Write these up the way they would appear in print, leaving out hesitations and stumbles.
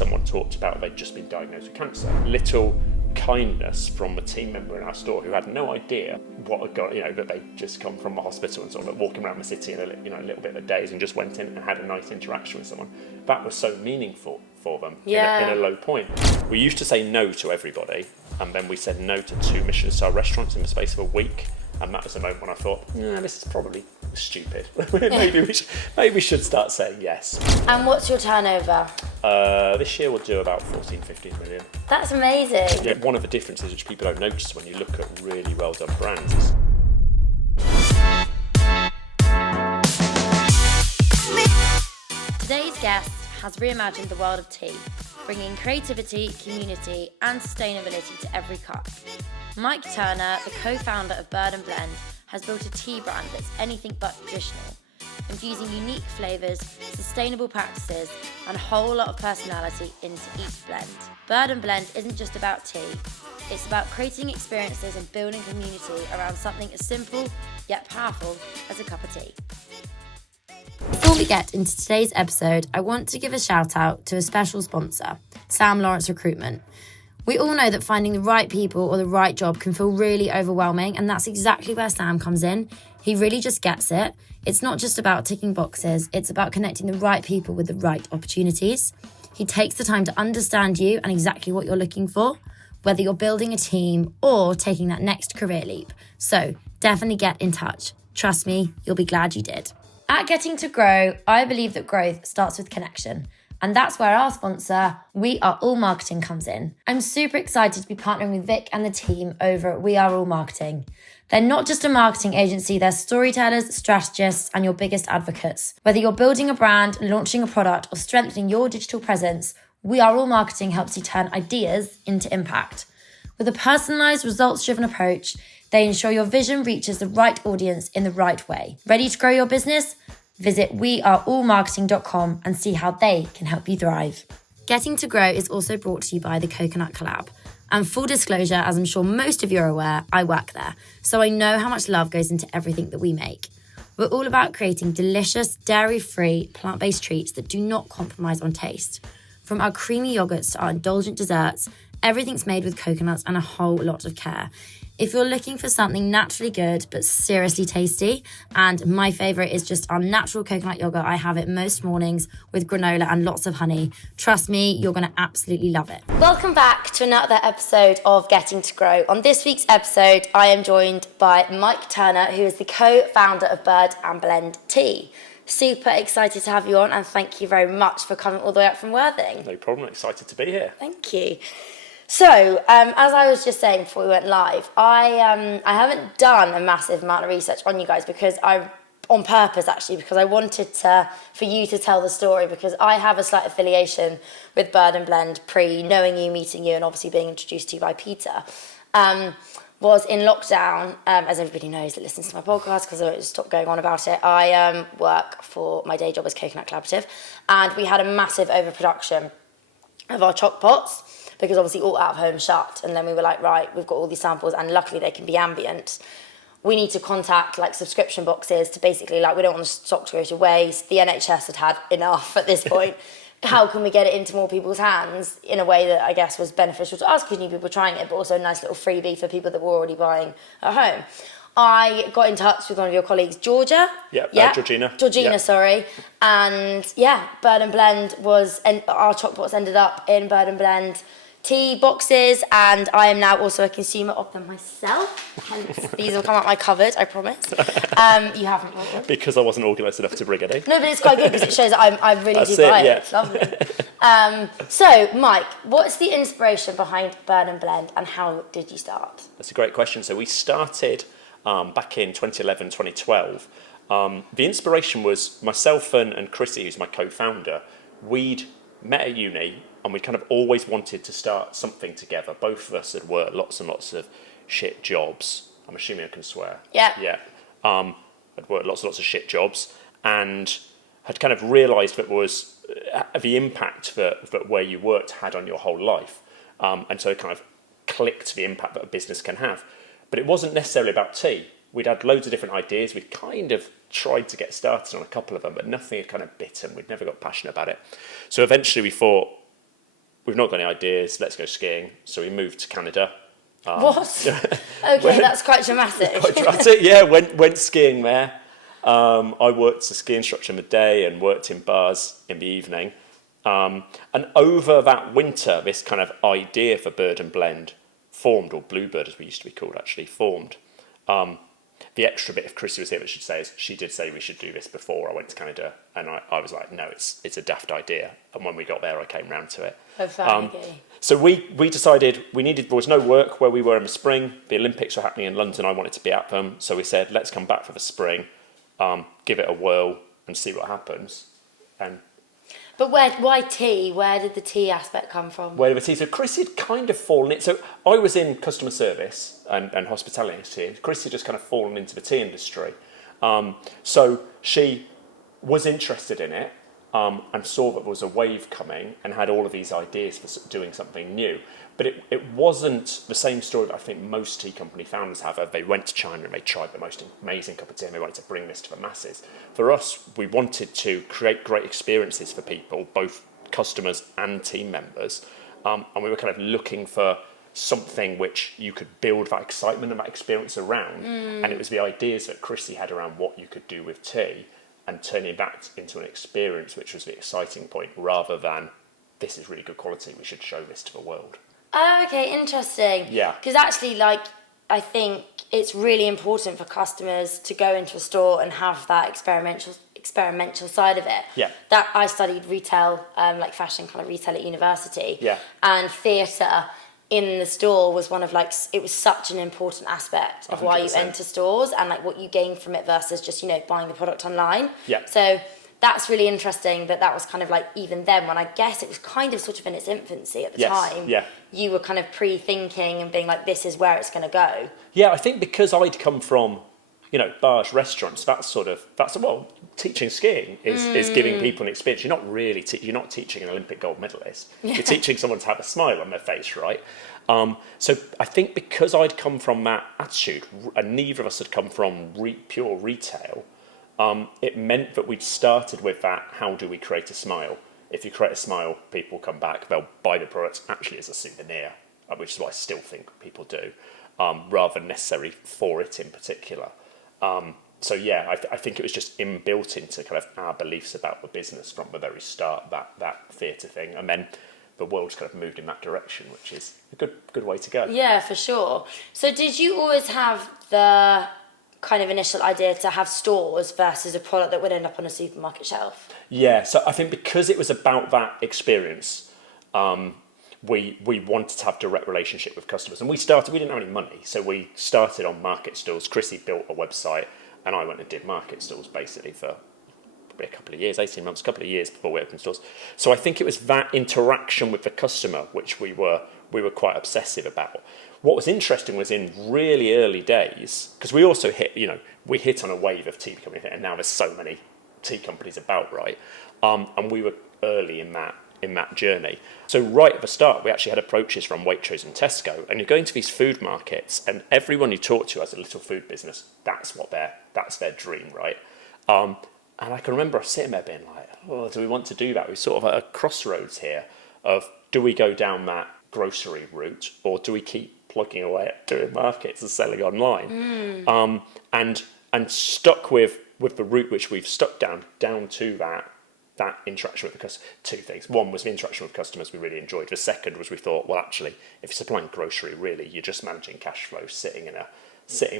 someone talked about they'd just been diagnosed with cancer. Little kindness from a team member in our store who had no idea what had got, that they'd just come from a hospital and sort of walking around the city in a little bit of a daze and just went in and had a nice interaction with someone. That was so meaningful for them in a low point. We used to say no to everybody, and then we said no to 2 Michelin-Star restaurants in the space of a week. And that was the moment when I thought, this is probably stupid. maybe we should start saying yes. And what's your turnover? This year we'll do about 14-15 million. That's amazing. Yeah, one of the differences which people don't notice when you look at really well done brands is today's guest has reimagined the world of tea, bringing creativity, community and sustainability to every cup. Mike Turner, the co-founder of Bird & Blend, has built a tea brand that's anything but traditional, infusing unique flavours, sustainable practices and a whole lot of personality into each blend. Bird & Blend isn't just about tea, it's about creating experiences and building community around something as simple yet powerful as a cup of tea. Before we get into today's episode, I want to give a shout out to a special sponsor, Sam Lawrence Recruitment. We all know that finding the right people or the right job can feel really overwhelming, and that's exactly where Sam comes in. He really just gets it. It's not just about ticking boxes, it's about connecting the right people with the right opportunities. He takes the time to understand you and exactly what you're looking for, whether you're building a team or taking that next career leap. So definitely get in touch. Trust me, you'll be glad you did. At Getting to Grow, I believe that growth starts with connection. And that's where our sponsor, We Are All Marketing, comes in. I'm super excited to be partnering with Vic and the team over at We Are All Marketing. They're not just a marketing agency, they're storytellers, strategists, and your biggest advocates. Whether you're building a brand, launching a product, or strengthening your digital presence, We Are All Marketing helps you turn ideas into impact. With a personalised, results-driven approach, they ensure your vision reaches the right audience in the right way. Ready to grow your business? Visit weareallmarketing.com and see how they can help you thrive. Getting to Grow is also brought to you by the Coconut Collab. And full disclosure, as I'm sure most of you are aware, I work there, so I know how much love goes into everything that we make. We're all about creating delicious, dairy-free, plant-based treats that do not compromise on taste. From our creamy yogurts to our indulgent desserts, everything's made with coconuts and a whole lot of care. If you're looking for something naturally good but seriously tasty, and my favourite is just our natural coconut yogurt, I have it most mornings with granola and lots of honey. Trust me, you're going to absolutely love it. Welcome back to another episode of Getting to Grow. On this week's episode, I am joined by Mike Turner, who is the co-founder of Bird & Blend Tea. Super excited to have you on, and thank you very much for coming all the way up from Worthing. no problem. Excited to be here. Thank you. So, as I was just saying before we went live, I haven't done a massive amount of research on you guys on purpose actually, because I wanted for you to tell the story, because I have a slight affiliation with Bird & Blend knowing you, meeting you, and obviously being introduced to you by Peter. Was in lockdown, as everybody knows that listens to my podcast, because I just stopped going on about it. I work for my day job as Coconut Collaborative, and we had a massive overproduction of our choc pots, because obviously all out of home shut, and then we were like, right, we've got all these samples, and luckily they can be ambient. We need to contact subscription boxes to basically we don't want the stock to go to waste. The NHS had enough at this point. How can we get it into more people's hands in a way that I guess was beneficial to us because new people were trying it, but also a nice little freebie for people that were already buying at home. I got in touch with one of your colleagues, Georgia. Georgina. Georgina, sorry. And Bird & Blend our choc pots ended up in Bird & Blend tea boxes, and I am now also a consumer of them myself. Hence, these will come out my cupboard, I promise. You haven't bought them. Because I wasn't organised enough to bring any. No, but it's quite good because it shows that I really do buy it. It's lovely. So, Mike, what's the inspiration behind Bird & Blend, and how did you start? That's a great question. So we started back in 2011, 2012. The inspiration was myself and Krisi, who's my co-founder. We'd met at uni, and we kind of always wanted to start something together. Both of us had worked lots and lots of shit jobs. I'm assuming I can swear. Yeah. Yeah. I'd worked lots and lots of shit jobs, and had kind of realised that was the impact that where you worked had on your whole life. And so it kind of clicked the impact that a business can have. But it wasn't necessarily about tea. We'd had loads of different ideas. We'd kind of tried to get started on a couple of them, but nothing had kind of bitten. We'd never got passionate about it. So eventually we thought, we've not got any ideas, let's go skiing. So we moved to Canada. What? Okay, that's quite dramatic. Quite dramatic, yeah, went skiing there. I worked as a ski instructor in the day and worked in bars in the evening. And over that winter, this kind of idea for Bird and Blend formed, or Bluebird as we used to be called actually, formed. The extra bit, if Krisi was here, what she'd say is she did say we should do this before I went to Canada, and I was like, no, it's a daft idea. And when we got there, I came round to it. So we decided there was no work where we were in the spring. The Olympics were happening in London. I wanted to be at them, so we said, let's come back for the spring, give it a whirl, and see what happens. But why tea? Where did the tea aspect come from? Where the tea? So Krisi had kind of fallen in. So I was in customer service and hospitality. Krisi had just kind of fallen into the tea industry. So she was interested in it and saw that there was a wave coming and had all of these ideas for doing something new. But it wasn't the same story that I think most tea company founders have. They went to China and they tried the most amazing cup of tea and they wanted to bring this to the masses. For us, we wanted to create great experiences for people, both customers and team members. And we were kind of looking for something which you could build that excitement and that experience around. And it was the ideas that Krisi had around what you could do with tea and turning that into an experience, which was the exciting point, rather than this is really good quality, we should show this to the world. Oh, okay, interesting. Yeah. Because actually, I think it's really important for customers to go into a store and have that experimental side of it. Yeah. That I studied retail, like fashion kind of retail at university. Yeah. And theatre in the store was one of it was such an important aspect of 100%. Why you enter stores and what you gain from it versus just, buying the product online. Yeah. So that's really interesting that was kind of even then when I guess it was kind of sort of in its infancy at the time. Yeah. You were kind of pre-thinking and being this is where it's going to go. Yeah, I think because I'd come from, bars, restaurants, teaching skiing is giving people an experience. You're not really, you're not teaching an Olympic gold medalist. Yeah. You're teaching someone to have a smile on their face, right? So I think because I'd come from that attitude, and neither of us had come from pure retail, it meant that we'd started with that, how do we create a smile? If you create a smile, people come back, they'll buy the product actually as a souvenir, which is what I still think people do, rather than necessarily for it in particular. So yeah, I think it was just inbuilt into kind of our beliefs about the business from the very start, that theatre thing, and then the world's kind of moved in that direction, which is a good way to go. Yeah, for sure. So did you always have the kind of initial idea to have stores versus a product that would end up on a supermarket shelf? Yeah, so I think because it was about that experience, we wanted to have direct relationship with customers. And we didn't have any money, so we started on market stalls. Krisi built a website, and I went and did market stalls basically for probably a couple of years, 18 months, a couple of years before we opened stores. So I think it was that interaction with the customer which we were quite obsessive about. What was interesting was in really early days, because we also hit on a wave of tea becoming a thing, and now there's so many tea companies about, right? And we were early in that journey. So right at the start, we actually had approaches from Waitrose and Tesco, and you're going to these food markets, and everyone you talk to has a little food business. That's their dream, right? And I can remember us sitting there being like, oh, do we want to do that? We're sort of at a crossroads here of, do we go down that grocery route, or do we keep plugging away at doing markets and selling online? And stuck with the route which we've stuck down to that interaction with the customer. Two things. One was the interaction with customers we really enjoyed. The second was we thought, well, actually, if you're supplying grocery, really, you're just managing cash flow, sitting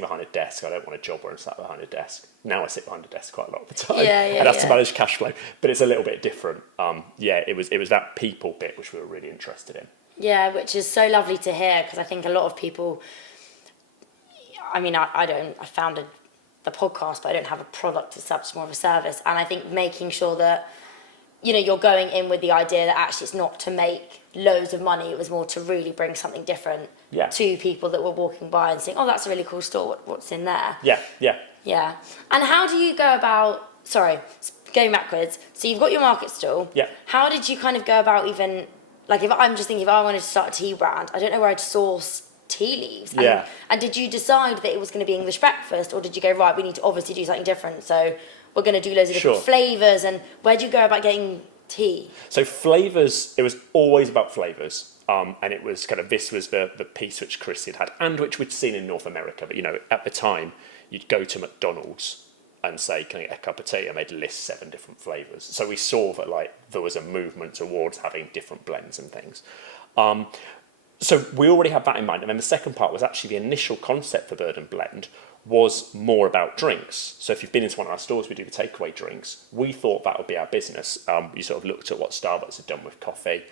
behind a desk. I don't want a job where I'm sat behind a desk. Now I sit behind a desk quite a lot of the time. And have to manage cash flow, but it's a little bit different. It was that people bit which we were really interested in. Yeah, which is so lovely to hear, because I think a lot of people, I founded the podcast, but I don't have a product as such, more of a service. And I think making sure that, you're going in with the idea that actually it's not to make loads of money, it was more to really bring something different to people that were walking by and saying, oh, that's a really cool store, what's in there? Yeah. And how do you go about, going backwards, so you've got your market stall. Yeah. How did you kind of go about even, if I wanted to start a tea brand, I don't know where I'd source tea leaves. And did you decide that it was going to be English breakfast, or did you go, right, we need to obviously do something different, so we're going to do loads of different flavours? And where do you go about getting tea? So flavours, it was always about flavours. And it was kind of, this was the piece which Krisi had, and which we'd seen in North America. But, at the time, you'd go to McDonald's and say, can I get a cup of tea? And they'd list 7 different flavours. So we saw that, there was a movement towards having different blends and things. So we already had that in mind. And then the second part was actually the initial concept for Bird and Blend was more about drinks. So if you've been into one of our stores, we do the takeaway drinks. We thought that would be our business. We sort of looked at what Starbucks had done with coffee.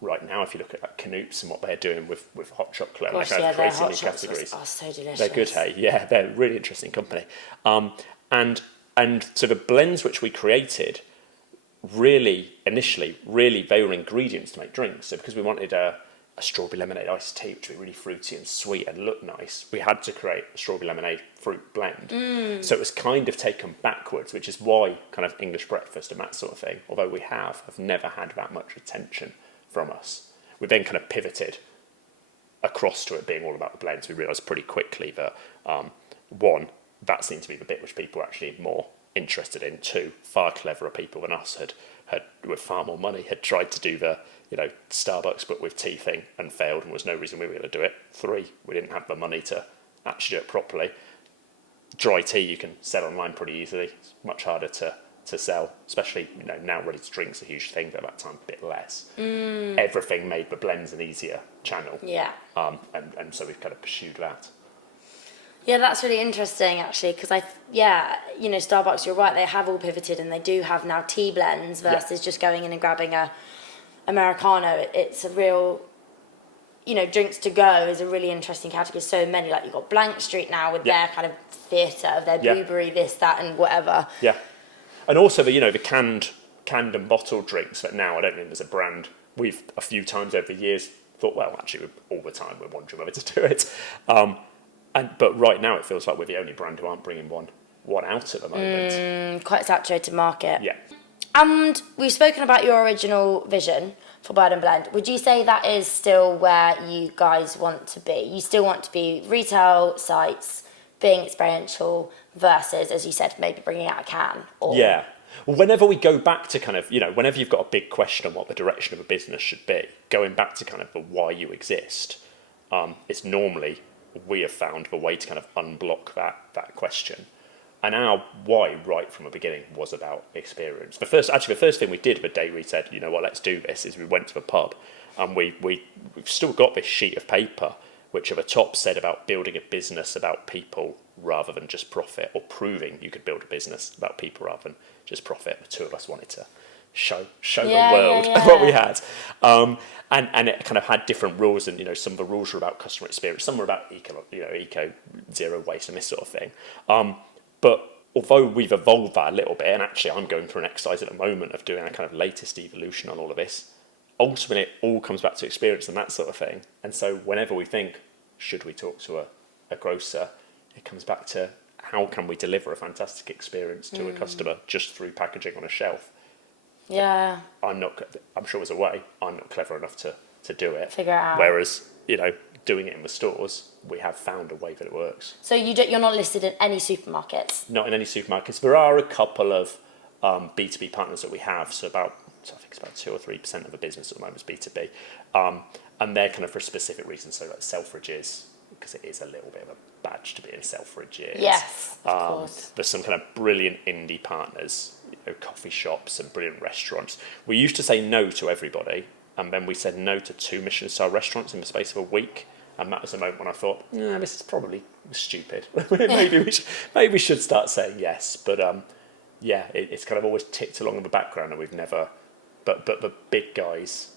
Right now, if you look at Canoops and what they're doing with hot chocolate, Gosh, and their creating hot new chocolates categories. are so delicious. They're good, hey? Yeah, they're a really interesting company. And so the blends which we created, initially, they were ingredients to make drinks. So because we wanted a strawberry lemonade iced tea, which would be really fruity and sweet and look nice, we had to create a strawberry lemonade fruit blend. So it was kind of taken backwards, which is why kind of English breakfast and that sort of thing, although we have never had that much attention from us. We then kind of pivoted across to it being all about the blends. We realised pretty quickly that, one, that seemed to be the bit which people were actually more interested in. 2, far cleverer people than us had with far more money, had tried to do the Starbucks but with tea thing and failed, and was no reason we were going to do it. 3, we didn't have the money to actually do it properly. Dry tea you can sell online pretty easily. It's much harder to sell, especially now ready to drink's a huge thing, but at that time a bit less. Everything made the blends an easier channel. Yeah. And so we've kind of pursued that. Yeah, that's really interesting actually, because Starbucks, you're right, they have all pivoted and they do have now tea blends versus just going in and grabbing a Americano. It's a real, drinks to go is a really interesting category. So many, like you've got Blank Street now with their kind of theatre of their blueberry, this, that and whatever. Yeah. And also the canned and bottled drinks that now I don't think there's a brand we've a few times over the years thought, well, actually all the time we're wondering whether to do it. But right now it feels like we're the only brand who aren't bringing one out at the moment. Quite saturated market. Yeah. And we've spoken about your original vision for Bird and Blend. Would you say that is still where you guys want to be? You still want to be retail sites, being experiential, versus, as you said, maybe bringing out a can? Yeah. Well, whenever we go back to kind of, whenever you've got a big question on what the direction of a business should be, going back to kind of the why you exist, it's normally, we have found the way to kind of unblock that question. And our why right from the beginning was about experience. The first thing we did the day we said, let's do this, is we went to the pub and we've still got this sheet of paper which at the top said about building a business about people rather than just profit, or proving you could build a business about people rather than just profit. The two of us wanted to show the world what we had. And it kind of had different rules, and some of the rules were about customer experience, some were about eco zero waste and this sort of thing. But although we've evolved that a little bit, and actually I'm going through an exercise at the moment of doing a kind of latest evolution on all of this, ultimately it all comes back to experience and that sort of thing. And so whenever we think, should we talk to a grocer, it comes back to how can we deliver a fantastic experience to a customer just through packaging on a shelf. Yeah. I'm sure there's a way. I'm not clever enough to do it. Figure it out. Whereas, doing it in the stores, we have found a way that it works. So you're not listed in any supermarkets? Not in any supermarkets. There are a couple of B2B partners that we have. So I think it's about 2 or 3% of the business at the moment is B2B. And they're kind of for specific reasons. So like Selfridges, because it is a little bit of a badge to be in Selfridges. Yes, of course. There's some kind of brilliant indie partners, coffee shops and brilliant restaurants. We used to say no to everybody, and then we said no to 2 Michelin-Star restaurants in the space of a week. And that was the moment when I thought, this is probably stupid. maybe we should start saying yes. But it's kind of always ticked along in the background, and we've never. But the big guys,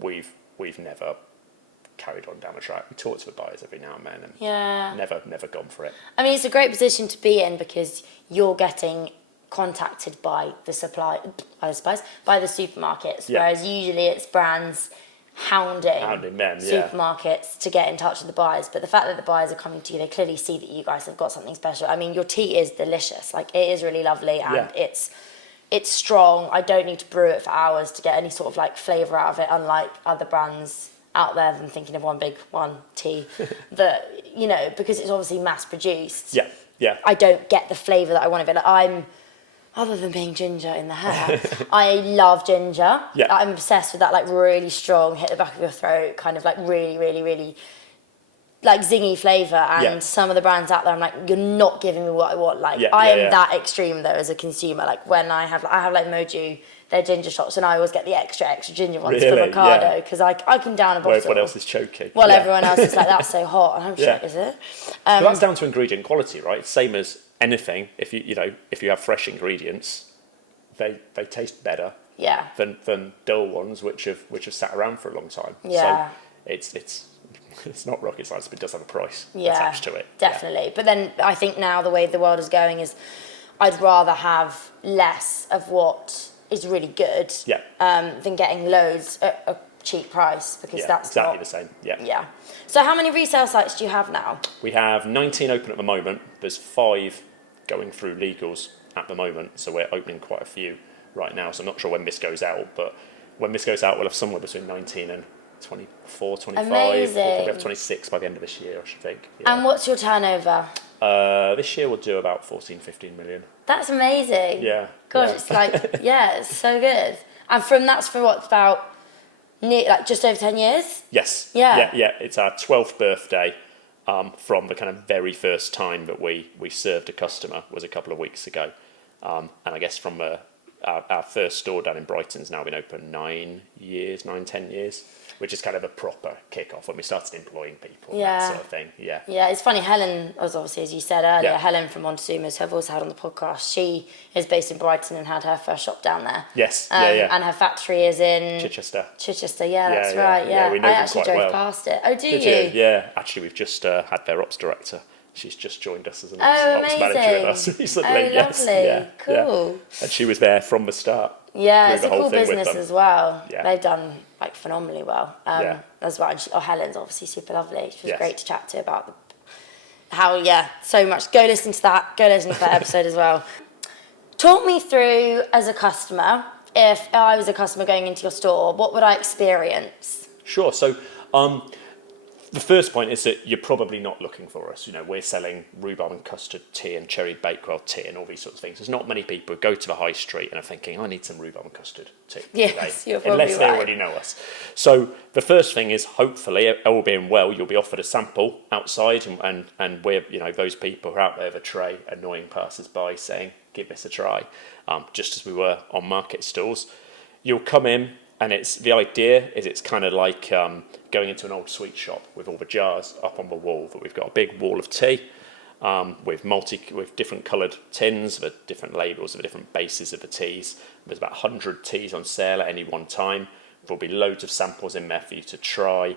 we've never carried on down the track. We talk to the buyers every now and then, and never gone for it. I mean, it's a great position to be in because you're getting contacted by the supermarkets, whereas usually it's brands hounding them, supermarkets to get in touch with the buyers. But the fact that the buyers are coming to you, they clearly see that you guys have got something special. I mean, your tea is delicious. Like, it is really lovely, and it's strong. I don't need to brew it for hours to get any sort of like flavour out of it, unlike other brands out there than thinking of one tea that, because it's obviously mass produced. Yeah. I don't get the flavour that I want of it. Like, other than being ginger in the hair, I love ginger. Yeah. I'm obsessed with that, like, really strong, hit the back of your throat, kind of like really, really, really, like, zingy flavour. And some of the brands out there, I'm like, you're not giving me what I want. Like, I am that extreme, though, as a consumer. Like, when I have like Moju, their ginger shots, and I always get the extra ginger ones for Ricardo, because I can down a bottle. Where everyone else is choking. Well, everyone else is like, that's so hot. And I'm just like, is it? Well, that's down to ingredient quality, right? Same as anything. If you have fresh ingredients, they taste better than dull ones which have sat around for a long time. Yeah. So it's not rocket science, but it does have a price attached to it. Definitely. But then I think now the way the world is going is I'd rather have less of what is really good than getting loads at a cheap price, because that's exactly the same. Yeah. So how many resale sites do you have now? We have 19 open at the moment. There's 5 going through legals at the moment, so we're opening quite a few right now. So I'm not sure when this goes out, but when this goes out, we'll have somewhere between 19 and 24, 25. Amazing. We'll probably have 26 by the end of this year, I should think. Yeah. And what's your turnover? This year we'll do about 14-15 million. That's amazing. Yeah. God, it's like, it's so good. And that's for what, about just over 10 years? Yes. Yeah. Yeah. It's our 12th birthday from the kind of very first time that we served a customer was a couple of weeks ago. And I guess from our first store down in Brighton's now been open 10 years, which is kind of a proper kick-off when we started employing people and that sort of thing. Yeah. Yeah, it's funny. Helen was obviously, as you said earlier, Yeah. Helen from Montezuma's, who I've also had on the podcast. She is based in Brighton and had her first shop down there. Yes. And her factory is in Chichester. That's right. Yeah, we know I them actually quite drove well. past it. Oh, do Did you? Yeah. Actually, we've just had their ops director. She's just joined us as an ops amazing. manager with us recently. Oh, Yes. lovely. Yeah. Cool. Yeah. And she was there from the start. Yeah, through it's the a whole cool thing with business them. as well. Yeah. They've done like phenomenally well as well. And Helen's obviously super lovely. She was great to chat to about so much. Go listen to that episode as well. Talk me through, as a customer, if I was a customer going into your store, what would I experience? Sure. So the first point is that you're probably not looking for us. We're selling rhubarb and custard tea and cherry bakewell tea and all these sorts of things. There's not many people who go to the high street and are thinking, I need some rhubarb and custard tea. Yes, you're probably unless they already know us. So the first thing is, hopefully, all being well, you'll be offered a sample outside, and we're, those people who are out there with a tray annoying passers-by saying, give this a try, just as we were on market stalls. You'll come in, and the idea is it's kind of like going into an old sweet shop with all the jars up on the wall. That we've got a big wall of tea with different coloured tins with different labels of the different bases of the teas. There's about 100 teas on sale at any one time. There'll be loads of samples in there for you to try.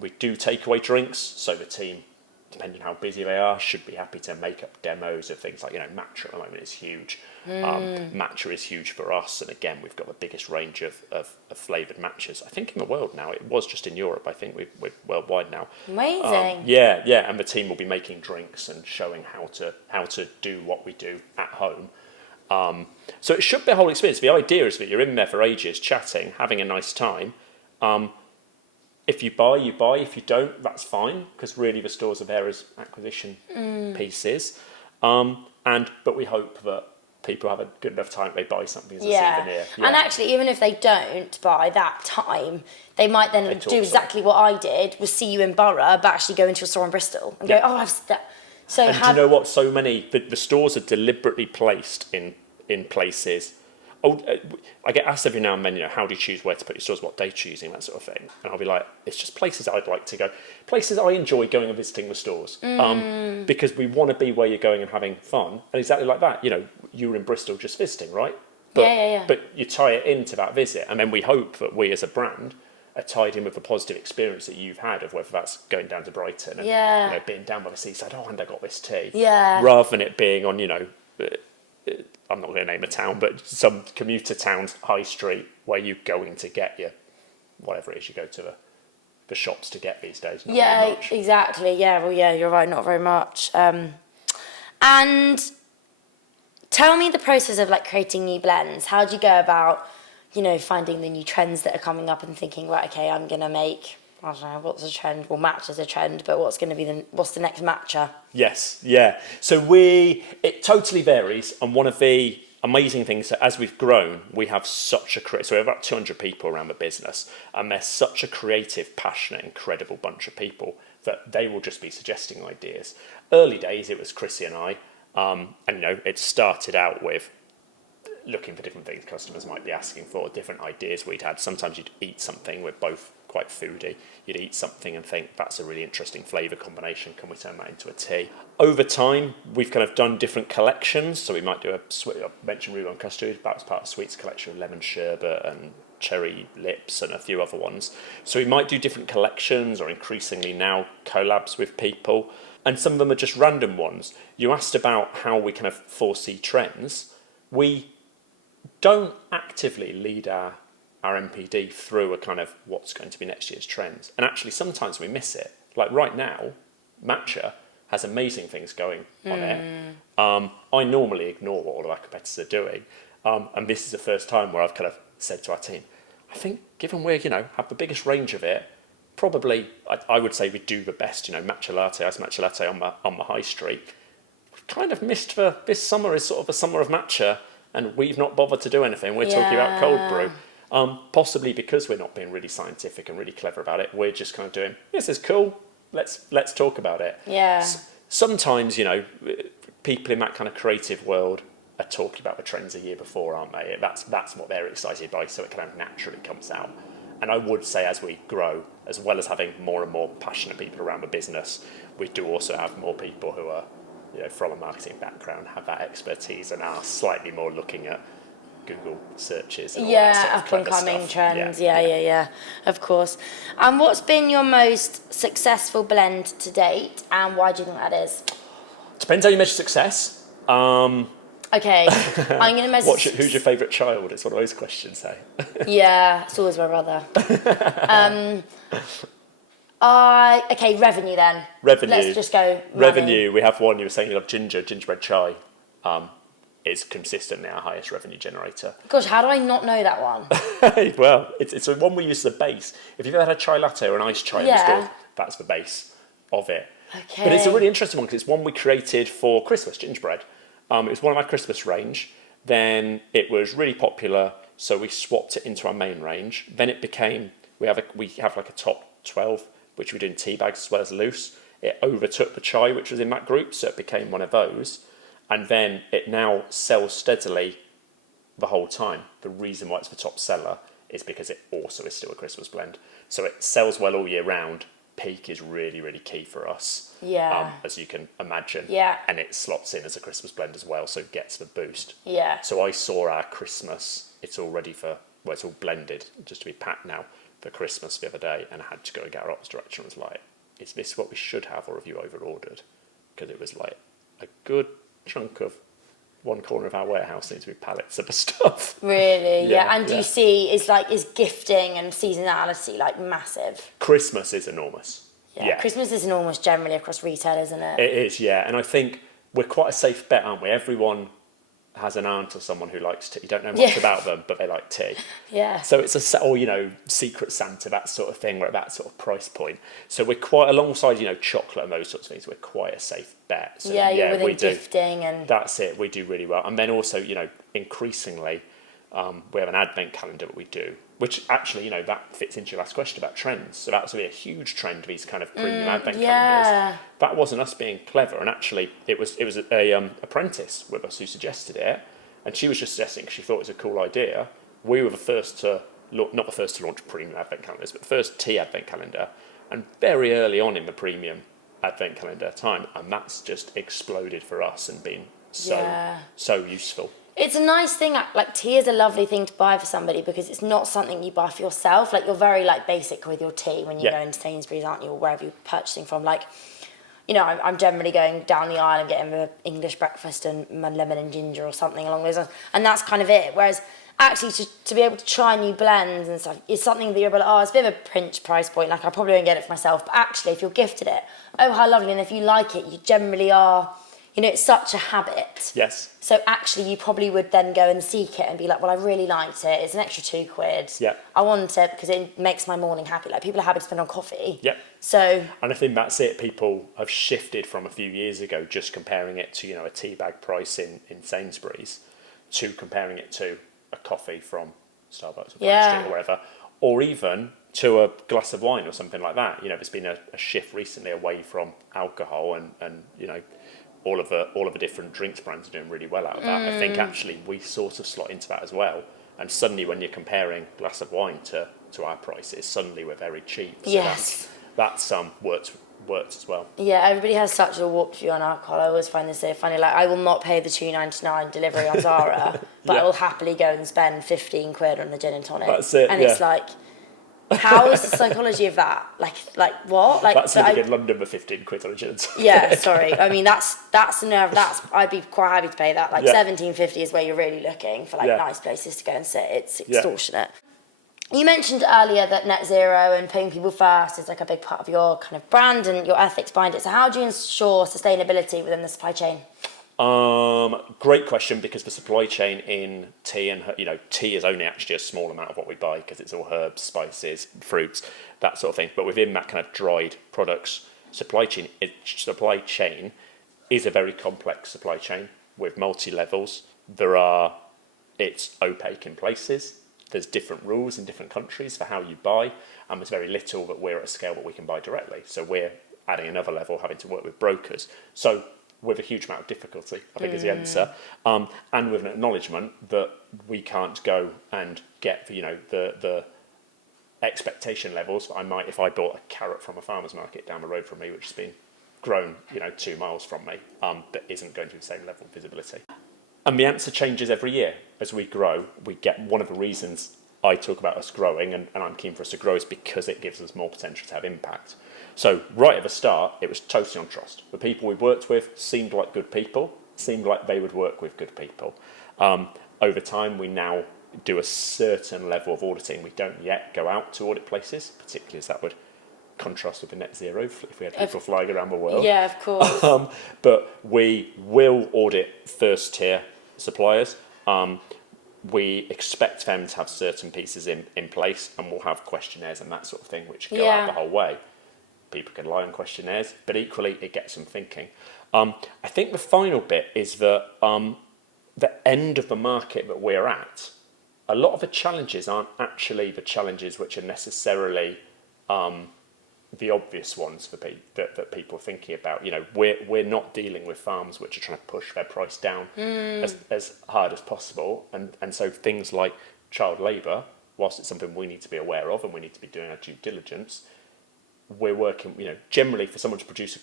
We do takeaway drinks, so the team, depending on how busy they are, should be happy to make up demos of things like, matcha at the moment is huge. Matcha is huge for us, and again, we've got the biggest range of flavoured matchas, I think, in the world now. It was just in Europe. I think we're worldwide now. Amazing. And the team will be making drinks and showing how to do what we do at home. So it should be a whole experience. The idea is that you're in there for ages, chatting, having a nice time. If you buy, you buy. If you don't, that's fine, because really the stores are there as acquisition pieces. But we hope that people have a good enough time they buy something as a souvenir. Yeah. And actually, even if they don't buy that time, they might then do exactly what I did, was see you in Borough, but actually go into a store in Bristol and go, So and do you know what? So many the stores are deliberately placed in places. I get asked every now and then, how do you choose where to put your stores, what day choosing, that sort of thing. And I'll be like, it's just places I'd like to go. Places I enjoy going and visiting the stores. Because we want to be where you're going and having fun. And exactly like that, you were in Bristol just visiting, right? But, But you tie it into that visit. And then we hope that we as a brand are tied in with the positive experience that you've had, of whether that's going down to Brighton and being down by the seaside, and I got this tea. Yeah. Rather than it being on, I'm not going to name a town, but some commuter town's high street where you're going to get your, whatever it is you go to the shops to get these days. Not very much. Exactly. Yeah, well, you're right, not very much. And tell me the process of creating new blends. How do you go about, finding the new trends that are coming up and thinking, right, okay, I'm going to make, I don't know, what's a trend? Well, matcha's a trend, but what's going to be what's the next matcha? Yes, yeah. So it totally varies, and one of the amazing thing is that as we've grown, we have such a so we have about 200 people around the business, and they're such a creative, passionate, incredible bunch of people that they will just be suggesting ideas. Early days, it was Krisi and I, and it started out with looking for different things customers might be asking for, different ideas we'd had. Sometimes you'd eat something, we're both quite foodie, you'd eat something and think that's a really interesting flavour combination, can we turn that into a tea? Over time we've kind of done different collections, so we might do I mentioned Ruby on Custard, that was part of Sweets collection with lemon sherbet and cherry lips and a few other ones. So we might do different collections, or increasingly now collabs with people, and some of them are just random ones. You asked about how we kind of foresee trends. We don't actively lead our MPD through a kind of what's going to be next year's trends. And actually, sometimes we miss it. Like right now, matcha has amazing things going on it. I normally ignore what all of our competitors are doing. And this is the first time where I've kind of said to our team, I think given we're, have the biggest range of it, probably I would say we do the best, matcha latte, iced matcha latte on the high street. We've kind of missed this summer is sort of a summer of matcha, and we've not bothered to do anything. We're talking about cold brew. Possibly because we're not being really scientific and really clever about it. We're just kind of doing, this is cool, let's talk about it. Yeah. Sometimes, people in that kind of creative world are talking about the trends a year before, aren't they? That's what they're excited by, so it kind of naturally comes out. And I would say as we grow, as well as having more and more passionate people around the business, we do also have more people who are from a marketing background, have that expertise, and are slightly more looking at Google searches and all that sort of up and coming stuff. trends. Yeah, of course. And what's been your most successful blend to date, and why do you think that is? Depends how you measure success. Okay, I'm going to measure... Who's your favourite child? It's one of those questions, hey? Yeah, it's always my brother. Okay, revenue then. Revenue. Let's just go revenue. We have one. You were saying you love gingerbread chai. Is consistently our highest revenue generator. Gosh, how do I not know that one? Well, it's the one we use as the base. If you've ever had a chai latte or an iced chai in the store, that's the base of it. Okay. But it's a really interesting one because it's one we created for Christmas, gingerbread. It was one of our Christmas range. Then it was really popular, so we swapped it into our main range. Then it became, we have like a top 12, which we do in tea bags as well as loose. It overtook the chai, which was in that group, so it became one of those. And then it now sells steadily the whole time. The reason why it's the top seller is because it also is still a Christmas blend. So it sells well all year round. Peak is really, really key for us, as you can imagine. Yeah. And it slots in as a Christmas blend as well, so it gets the boost. Yeah. So I saw our Christmas, it's all ready for, it's all blended, just to be packed now for Christmas the other day, and I had to go and get our ops director and was like, is this what we should have, or have you over-ordered? Because it was like a good chunk of one corner of our warehouse needs to be pallets of the stuff. Really? Yeah. And do you see, is gifting and seasonality massive? Christmas is enormous. Yeah. Christmas is enormous generally across retail, isn't it? It is, yeah. And I think we're quite a safe bet, aren't we? Everyone has an aunt or someone who likes tea. You don't know much about them, but they like tea. Yeah. So it's Secret Santa, that sort of thing. We're at that sort of price point. So we're quite, alongside, chocolate and those sorts of things, we're quite a safe bet. So, you're within gifting and... That's it. We do really well. And then also, increasingly, we have an advent calendar that we do, which actually, that fits into your last question about trends. So that's really a huge trend, these kind of premium advent calendars. That wasn't us being clever, and actually it was a apprentice with us who suggested it, and she was just suggesting because she thought it was a cool idea. We were the first to not the first to launch premium advent calendars, but the first tea advent calendar, and very early on in the premium advent calendar time, and that's just exploded for us and been so useful. It's a nice thing, tea is a lovely thing to buy for somebody because it's not something you buy for yourself. You're very basic with your tea when you go into Sainsbury's, aren't you, or wherever you're purchasing from. I'm generally going down the aisle and getting the English breakfast and my lemon and ginger or something along those lines, and that's kind of it. Whereas actually to be able to try new blends and stuff is something that you're like, it's a bit of a pinch price point, I probably won't get it for myself, but actually if you're gifted it, how lovely, and if you like it, you generally are... it's such a habit. Yes. So actually, you probably would then go and seek it and be like, well, I really liked it. It's an extra £2. Yeah. I want it because it makes my morning happy. People are happy to spend on coffee. Yeah. So. And I think that's it. People have shifted from a few years ago just comparing it to, a tea bag price in Sainsbury's to comparing it to a coffee from Starbucks or Yeah. Street or wherever, or even to a glass of wine or something like that. You know, there's been a shift recently away from alcohol, and you know, all of the different drinks brands are doing really well out of that. I think actually we sort of slot into that as well. And suddenly, when you're comparing a glass of wine to our prices, suddenly we're very cheap. So Yes. that's worked as well. Yeah, everybody has such a warped view on alcohol. I always find this so funny. Like, I will not pay the £2.99 delivery on Zara, but Yeah. I will happily go and spend 15 quid on the gin and tonic. That's it, And yeah. it's like, how is the psychology of that? Like what? Like, That's but living in London with 15 quid on a gin and tonic. yeah, sorry. I mean, that's nerve. I'd be quite happy to pay that. Like, Yeah. £17.50 is where you're really looking for like Yeah. nice places to go and sit. It's Yeah. extortionate. You mentioned earlier that net zero and putting people first is like a big part of your kind of brand and your ethics behind it. So how do you ensure sustainability within the supply chain? Great question, because the supply chain in tea, and you know, tea is only actually a small amount of what we buy because it's all herbs, spices, fruits, that sort of thing. But within that kind of dried products supply chain is a very complex supply chain with multi levels. It's opaque in places. There's different rules in different countries for how you buy, and there's very little that we're at a scale that we can buy directly. So we're adding another level, having to work with brokers. So with a huge amount of difficulty, I think is the answer, and with an acknowledgement that we can't go and get the expectation levels that I might if I bought a carrot from a farmer's market down the road from me, which has been grown 2 miles from me, that isn't going to the same level of visibility. And the answer changes every year as we grow. We get one of the reasons I talk about us growing, and I'm keen for us to grow, is because it gives us more potential to have impact. So right at the start, it was totally on trust. The people we worked with seemed like good people, seemed like they would work with good people. Over time, we now do a certain level of auditing. We don't yet go out to audit places, particularly as that would contrast with the net zero if we had people flying around the world. Yeah, of course. But we will audit first tier suppliers. We expect them to have certain pieces in place, and we'll have questionnaires and that sort of thing which go out the whole way. People can lie on questionnaires, but equally it gets them thinking. I think the final bit is that the end of the market that we're at, a lot of the challenges aren't actually the challenges which are necessarily the obvious ones for that people are thinking about. We're not dealing with farms which are trying to push their price down as hard as possible, and so things like child labour, whilst it's something we need to be aware of and we need to be doing our due diligence, we're working. Generally, for someone to produce a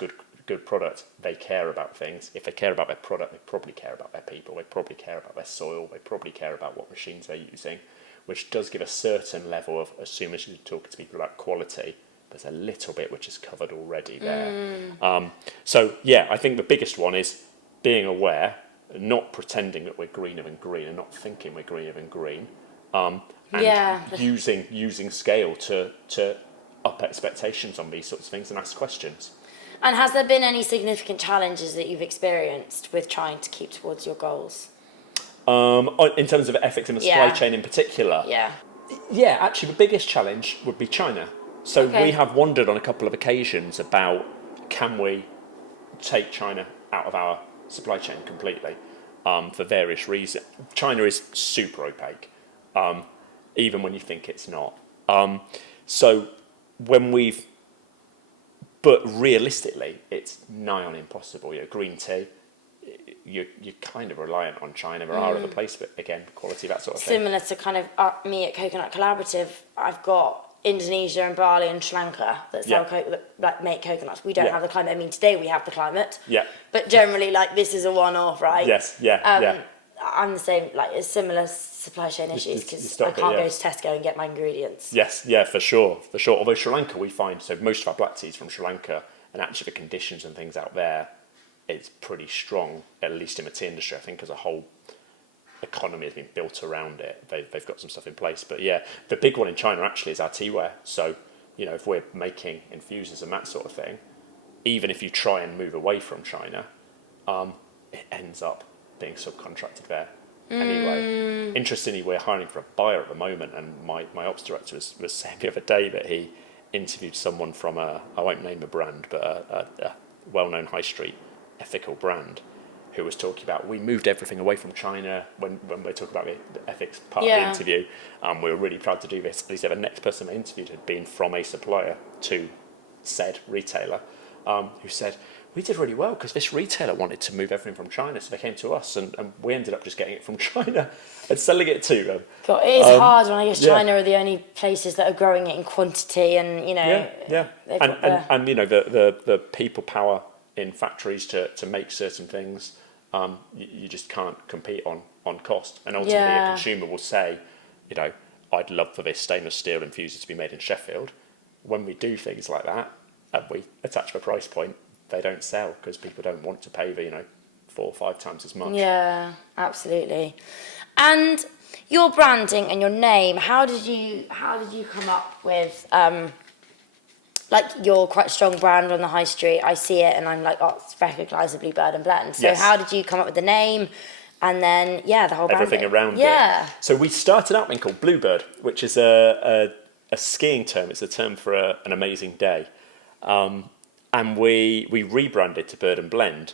good product, they care about things. If they care about their product, they probably care about their people. They probably care about their soil. They probably care about what machines they're using, which does give a certain level of, as soon as you're talking to people about quality, there's a little bit which is covered already there. So yeah, I think the biggest one is being aware, not pretending that we're greener than green and not thinking we're greener than green, and using scale to up expectations on these sorts of things and ask questions. And has there been any significant challenges that you've experienced with trying to keep towards your goals? In terms of ethics in the supply chain in particular? Yeah, actually the biggest challenge would be China. So we have wondered on a couple of occasions about, can we take China out of our supply chain completely, for various reasons. China is super opaque, even when you think it's not. But realistically, it's nigh on impossible. Green tea, you're kind of reliant on China. There are other places, but again, quality, that sort of thing. Similar to kind of me at Coconut Collaborative, I've got Indonesia and Bali and Sri Lanka that sell that make coconuts. We don't have the climate. I mean, today we have the climate. But generally, this is a one-off, right? Yes. I'm the same. It's similar supply chain issues because I can't go to Tesco and get my ingredients. Yes, for sure. Although Sri Lanka, we find most of our black teas from Sri Lanka, and actually the conditions and things out there, it's pretty strong. At least in the tea industry, I think as a whole economy has been built around it. They've got some stuff in place, but yeah, the big one in China actually is our teaware. So if we're making infusers and that sort of thing, even if you try and move away from China, it ends up being subcontracted there anyway. Interestingly, we're hiring for a buyer at the moment, and my ops director was saying the other day that he interviewed someone from I won't name a brand, but a well-known high street ethical brand, who was talking about, we moved everything away from China when we're talking about the ethics part of Yeah. the interview. We were really proud to do this. He said the next person they interviewed had been from a supplier to said retailer, who said, we did really well because this retailer wanted to move everything from China, so they came to us, and we ended up just getting it from China and selling it to them. God, it is hard when I guess yeah. China are the only places that are growing it in quantity, and you know, Yeah. they've got the- And you know, the people power in factories to make certain things, you just can't compete on cost. And ultimately, Yeah. a consumer will say, you know, I'd love for this stainless steel infuser to be made in Sheffield. When we do things like that, and we attach the price point, they don't sell because people don't want to pay the, you know, 4 or 5 times as much. Yeah, absolutely. And your branding and your name, how did you come up with like your quite strong brand on the high street? I see it and I'm like, oh, it's recognisably Bird and Blend. So Yes. how did you come up with the name and then the whole Everything branding? around Yeah. it. So we started out being called Bluebird, which is a skiing term. It's a term for an amazing day. And we rebranded to Bird and Blend.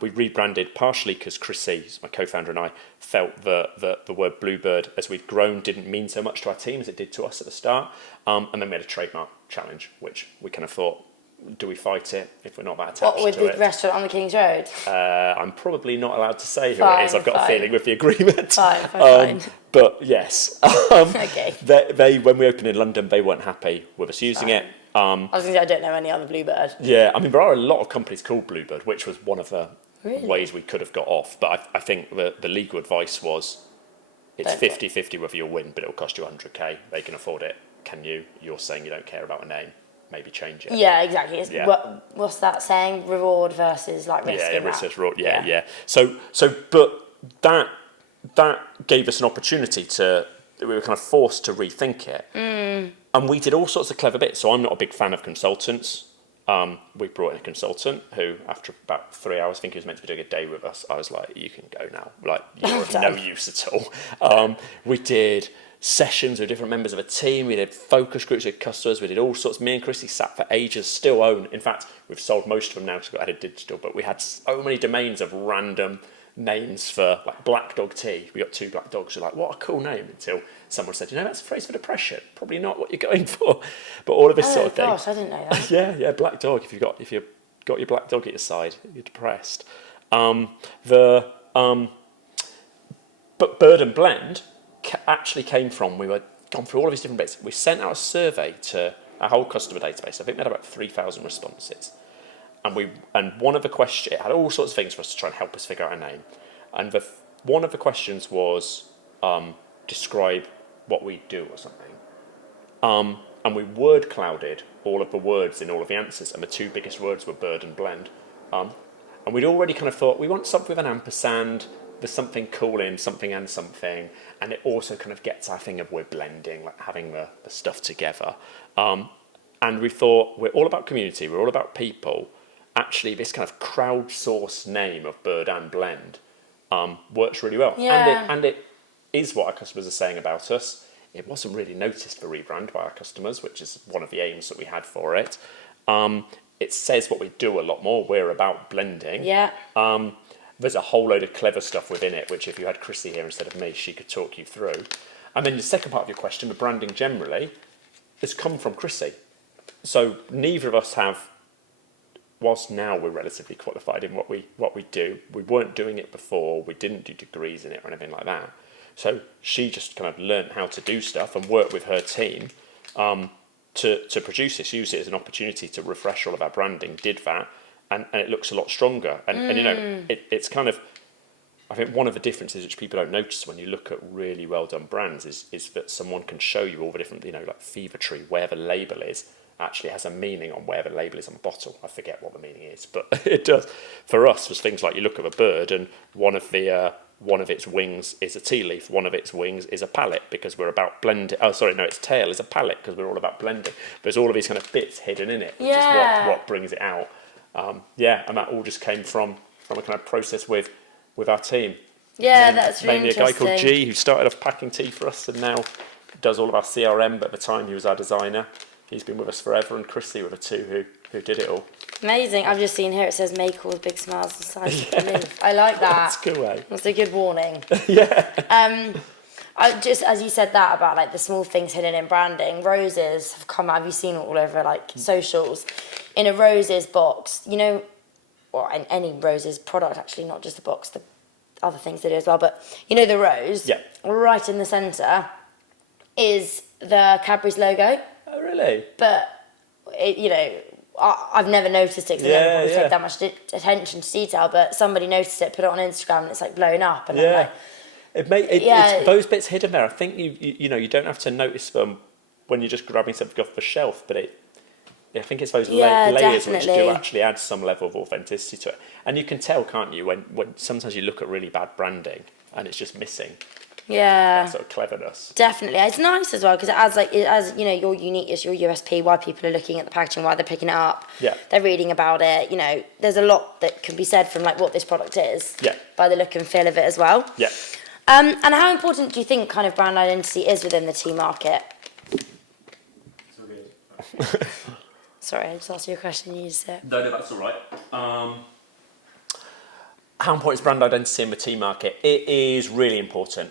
We rebranded partially because Krisi, my co-founder, and I felt that the word Bluebird, as we'd grown, didn't mean so much to our team as it did to us at the start. And then we had a trademark challenge, which we kind of thought, do we fight it if we're not that attached What with to the it? restaurant on the King's Road? I'm probably not allowed to say who Fine, it is. I've got a fine. feeling with the agreement. Fine. But yes, Okay. they when we opened in London, they weren't happy with us using it. I was going to say, I don't know any other Bluebird. Yeah, I mean, there are a lot of companies called Bluebird, which was one of the Really? ways we could have got off. But I think the legal advice was it's Don't do 50-50 whether you'll win, but it'll cost you 100k. They can afford it. Can you? You're saying you don't care about a name. Maybe change it. Yeah, exactly. It's, Yeah. what's that saying? Reward versus like risk. Yeah, and risk that. versus reward. Yeah. So, but that gave us an opportunity we were kind of forced to rethink it. And we did all sorts of clever bits. So I'm not a big fan of consultants. We brought in a consultant who, after about 3 hours, I think he was meant to be doing a day with us. I was like, you can go now. Like, you're of no use at all. We did sessions with different members of a team. We did focus groups with customers. We did all sorts. Me and Krisi sat for ages, still own. In fact, we've sold most of them now because we've got added digital, but we had so many domains of random names for like Black Dog Tea. We got 2 black dogs. You're like, what a cool name, until someone said, you know, that's a phrase for depression. Probably not what you're going for. But all of this sort of thing. Oh gosh, I didn't know that. Yeah, black dog. If you've got your black dog at your side, you're depressed. But Bird and Blend actually came from, we were gone through all of these different bits. We sent out a survey to our whole customer database. I think we had about 3,000 responses. And one of the questions, it had all sorts of things for us to try and help us figure out a name. And one of the questions was describe what we do or something. And we word clouded all of the words in all of the answers, and the 2 biggest words were Bird and Blend. And we'd already kind of thought, we want something with an ampersand, there's something cool in something and something, and it also kind of gets our thing of we're blending, like having the stuff together. And we thought, we're all about community, we're all about people. Actually, this kind of crowdsourced name of Bird and Blend works really well. Yeah. And it is what our customers are saying about us. It wasn't really noticed for rebrand by our customers, which is one of the aims that we had for it. It says what we do a lot more. We're about blending. Yeah. There's a whole load of clever stuff within it, which if you had Krisi here instead of me, she could talk you through. And then the second part of your question, the branding generally, has come from Krisi. So neither of us have, whilst now we're relatively qualified in what we do, we weren't doing it before, we didn't do degrees in it or anything like that. So she just kind of learned how to do stuff and work with her team to produce this, use it as an opportunity to refresh all of our branding, did that, and it looks a lot stronger. And you know, it's kind of, I think one of the differences which people don't notice when you look at really well done brands is that someone can show you all the different, you know, like Fever Tree, where the label is, actually has a meaning on where the label is on the bottle. I forget what the meaning is, but it does. For us, was things like you look at a bird and one of its wings is a tea leaf, one of its wings is a palette because we're about blending. Oh, sorry, no, its tail is a palette because we're all about blending. There's all of these kind of bits hidden in it, which is what brings it out. And that all just came from a kind of process with our team. Yeah, that's really mainly a guy called interesting. G who started off packing tea for us and now does all of our CRM, but at the time he was our designer. He's been with us forever, and Krisi were the 2 who who did it all. Amazing. I've just seen here it says make all the big smiles and signs to live. I like that. That's cool, eh? That's a good warning. Yeah. I just, as you said that about like the small things hidden in branding, roses have come out. Have you seen it all over like socials? In a roses box, you know, or in any roses product actually, not just the box, the other things they do as well. But you know the rose, Yeah. right in the centre is the Cadbury's logo. Oh, really? But it, you know, I've never noticed it because I never probably paid that much attention to detail. But somebody noticed it, put it on Instagram, and it's like blown up. And I'm like, it's those bits hidden there. I think you know you don't have to notice them when you're just grabbing something off the shelf, but I think it's those layers definitely. which do actually add some level of authenticity to it. And you can tell, can't you, when sometimes you look at really bad branding and it's just missing that sort of cleverness. Definitely. It's nice as well because it adds, you know, your uniqueness, your USP, why people are looking at the packaging, why they're picking it up. Yeah. They're reading about it. You know, there's a lot that can be said from like what this product is. Yeah. By the look and feel of it as well. Yeah. And how important do you think kind of brand identity is within the tea market? It's all good. Sorry, I just asked you a question. You just said. No, that's all right. How important is brand identity in the tea market? It is really important.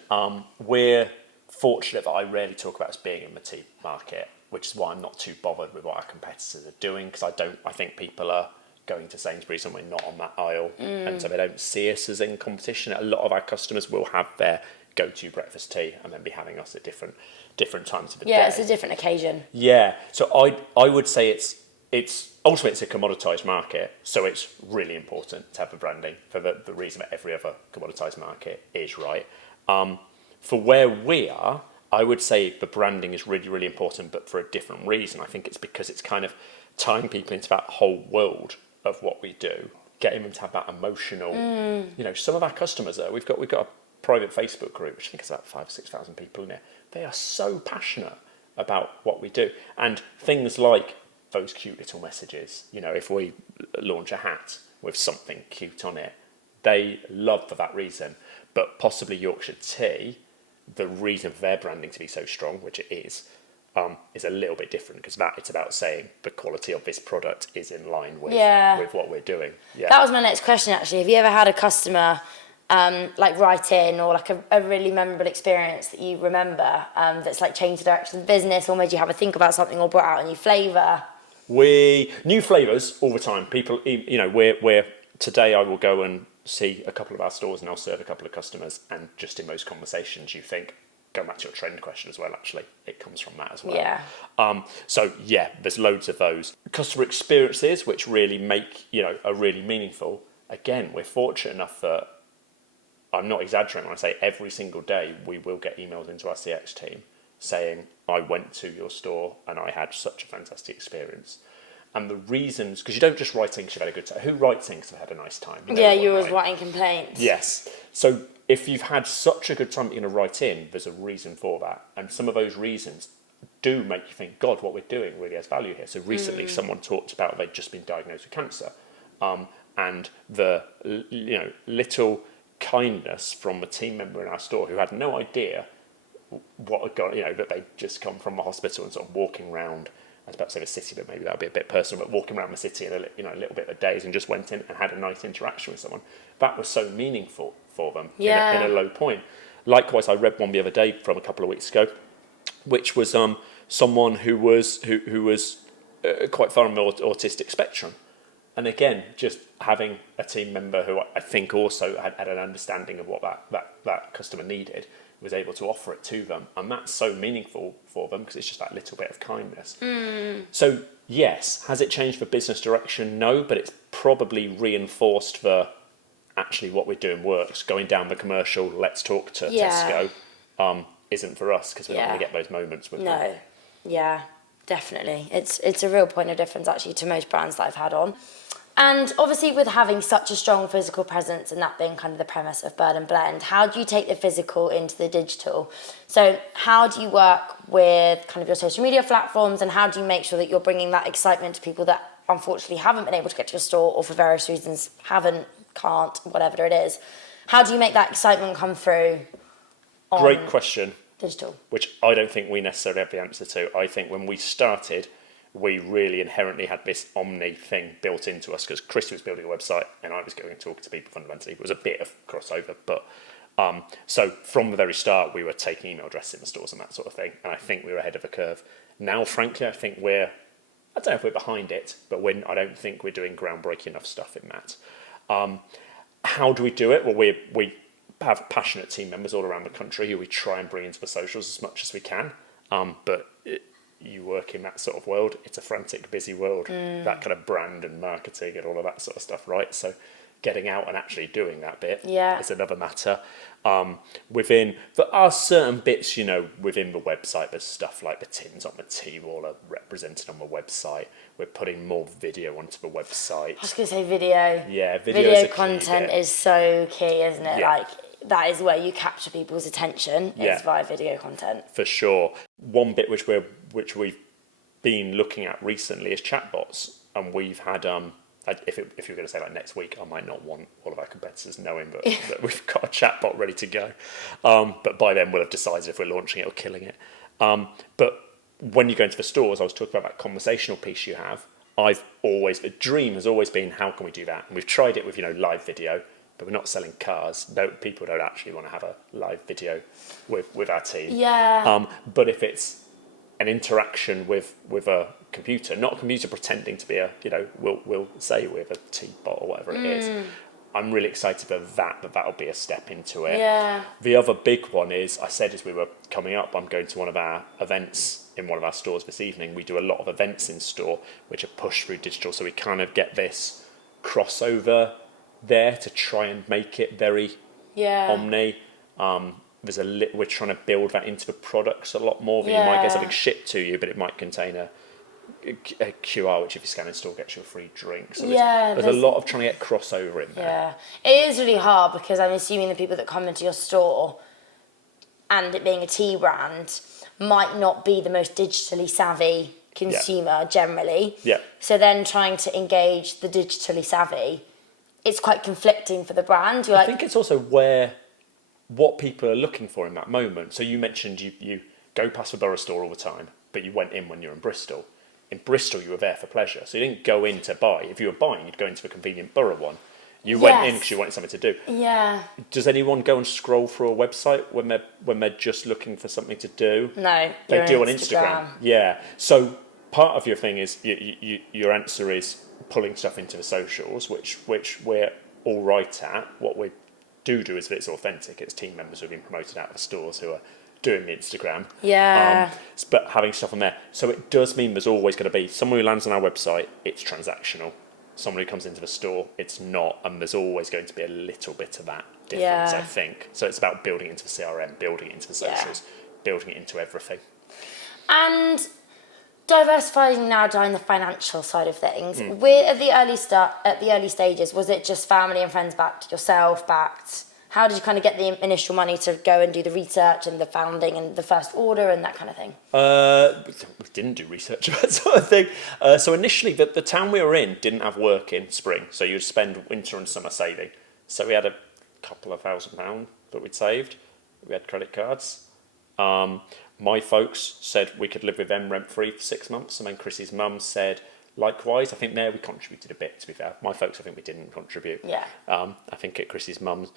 We're fortunate that I rarely talk about us being in the tea market, which is why I'm not too bothered with what our competitors are doing, because I think people are going to Sainsbury's and we're not on that aisle, and so they don't see us as in competition. A lot of our customers will have their go-to breakfast tea and then be having us at different times of the day. Yeah, it's a different occasion. Yeah, so I would say it's ultimately it's a commoditized market, so it's really important to have the branding for the reason that every other commoditized market is, right? For where we are, I would say the branding is really, really important, but for a different reason. I think it's because it's kind of tying people into that whole world of what we do, getting them to have that emotional, you know, some of our customers we've got a private Facebook group, which I think is about 5,000 or 6,000 people in it. They are so passionate about what we do, and things like those cute little messages. You know, if we launch a hat with something cute on it, they love for that reason. But possibly Yorkshire Tea, the reason for their branding to be so strong, which it is a little bit different, because it's about saying the quality of this product is in line with what we're doing. Yeah. That was my next question actually. Have you ever had a customer like write in, or like a really memorable experience that you remember that's like changed the direction of the business, or made you have a think about something, or brought out a new flavour? New flavours all the time. People, you know, we're today I will go and see a couple of our stores and I'll serve a couple of customers, and just in those conversations you think, going back to your trend question as well, actually, it comes from that as well. Yeah. So yeah, there's loads of those. Customer experiences which really are really meaningful. Again, we're fortunate enough that, I'm not exaggerating when I say every single day we will get emails into our CX team saying, I went to your store and I had such a fantastic experience. And the reasons, because you don't just write in because you've had a good time. Who writes in because they've had a nice time? You're always writing complaints. Yes. So if you've had such a good time that you're going to write in, there's a reason for that. And some of those reasons do make you think, God, what we're doing really has value here. So recently someone talked about they'd just been diagnosed with cancer. And the little kindness from a team member in our store who had no idea what had gone, that they'd just come from the hospital and sort of walking around, I was about to say the city, but maybe that would be a bit personal, but walking around the city in a little bit of days, and just went in and had a nice interaction with someone. That was so meaningful for them in a low point. Likewise, I read one the other day from a couple of weeks ago, which was someone who was quite far on the autistic spectrum. And again, just having a team member who I think also had an understanding of what that customer needed, was able to offer it to them. And that's so meaningful for them because it's just that little bit of kindness. So yes, has it changed the business direction? No, but it's probably reinforced actually what we're doing works. Going down the commercial, let's talk to Tesco, isn't for us because we're not going to get those moments with them. No, yeah, definitely. It's a real point of difference actually to most brands that I've had on. And obviously with having such a strong physical presence and that being kind of the premise of Bird & Blend, how do you take the physical into the digital? So how do you work with kind of your social media platforms, and how do you make sure that you're bringing that excitement to people that unfortunately haven't been able to get to your store, or for various reasons can't, whatever it is? How do you make that excitement come through on Great question. Digital. Which I don't think we necessarily have the answer to. I think when we started, we really inherently had this omni thing built into us because Krisi was building a website and I was going and talking to people fundamentally. It was a bit of crossover, but so from the very start, we were taking email addresses in the stores and that sort of thing. And I think we were ahead of the curve. Now, frankly, I think I don't know if we're behind it, but I don't think we're doing groundbreaking enough stuff in that. How do we do it? Well, we have passionate team members all around the country who we try and bring into the socials as much as we can. But you work in that sort of world, it's a frantic, busy world, that kind of brand and marketing and all of that sort of stuff, right? So getting out and actually doing that bit is another matter. There are certain bits, within the website, there's stuff like the tins on the tea wall are represented on the website. We're putting more video onto the website. I was going to say video. Yeah, video content is so key, isn't it? Yeah. Like, that is where you capture people's attention, is via video content. For sure. One bit which we've been looking at recently is chatbots, and we've had if you're going to say like next week, I might not want all of our competitors knowing that we've got a chatbot ready to go. But by then we'll have decided if we're launching it or killing it. But when you go into the stores, I was talking about that conversational piece you have. The dream has always been, how can we do that? And we've tried it with, live video, but we're not selling cars. No, people don't actually want to have a live video with our team. Yeah. But if it's an interaction with a computer, not a computer pretending to be we'll say with a T-bot or whatever it is. I'm really excited for that'll be a step into it. Yeah. The other big one is, I said as we were coming up, I'm going to one of our events in one of our stores this evening. We do a lot of events in store which are pushed through digital, so we kind of get this crossover there to try and make it very omni. We're trying to build that into the products a lot more. You might get something shipped to you, but it might contain a QR, which if you scan in store gets you a free drink. So there's a lot of trying to get crossover in there. Yeah, it is really hard because I'm assuming the people that come into your store, and it being a tea brand, might not be the most digitally savvy consumer generally. Yeah. So then trying to engage the digitally savvy, it's quite conflicting for the brand. I think it's also what people are looking for in that moment. So you mentioned you go past the Borough store all the time, but you went in when you're in Bristol. In Bristol, you were there for pleasure. So you didn't go in to buy. If you were buying, you'd go into a convenient Borough one. You went in because you wanted something to do. Yeah. Does anyone go and scroll through a website when they're just looking for something to do? No. They do on Instagram. Yeah. So part of your thing is your answer is pulling stuff into the socials, which we're all right at. What we do is that it's authentic. It's team members who have been promoted out of the stores who are doing the Instagram. Yeah. But having stuff on there. So it does mean there's always going to be someone who lands on our website, it's transactional. Someone who comes into the store, it's not. And there's always going to be a little bit of that difference, I think. So it's about building into the CRM, building it into the socials, building it into everything. And diversifying now down the financial side of things. At the early stages, was it just family and friends backed, yourself backed? How did you kind of get the initial money to go and do the research and the founding and the first order and that kind of thing? We didn't do research of that sort of thing. So initially, the town we were in didn't have work in spring, so you'd spend winter and summer saving. So we had a couple of £1,000 that we'd saved. We had credit cards. My folks said we could live with them rent-free for 6 months, and then Krisi's mum said likewise. I think there we contributed a bit, to be fair. My folks, I think we didn't contribute. Yeah. I think at Krisi's mum's.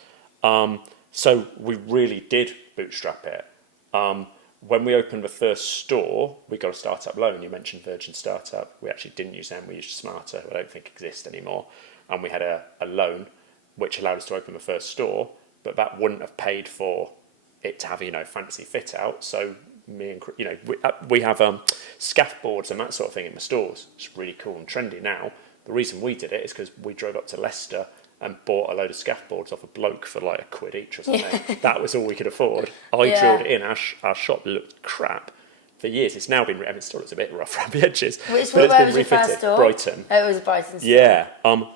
So we really did bootstrap it. When we opened the first store, we got a startup loan. You mentioned Virgin Startup. We actually didn't use them. We used Smarter, who I don't think exists anymore. And we had a loan which allowed us to open the first store, but that wouldn't have paid for it to have, fancy fit out. So me and, we have scaffolds and that sort of thing in the stores. It's really cool and trendy now. The reason we did it is because we drove up to Leicester and bought a load of scaffolds off a bloke for like £1 each or something. That was all we could afford. I drilled it in. Our shop looked crap for years. It's now been still looks a bit rough around the edges. Where was your first store? Brighton. Oh, it was a Brighton store. Yeah,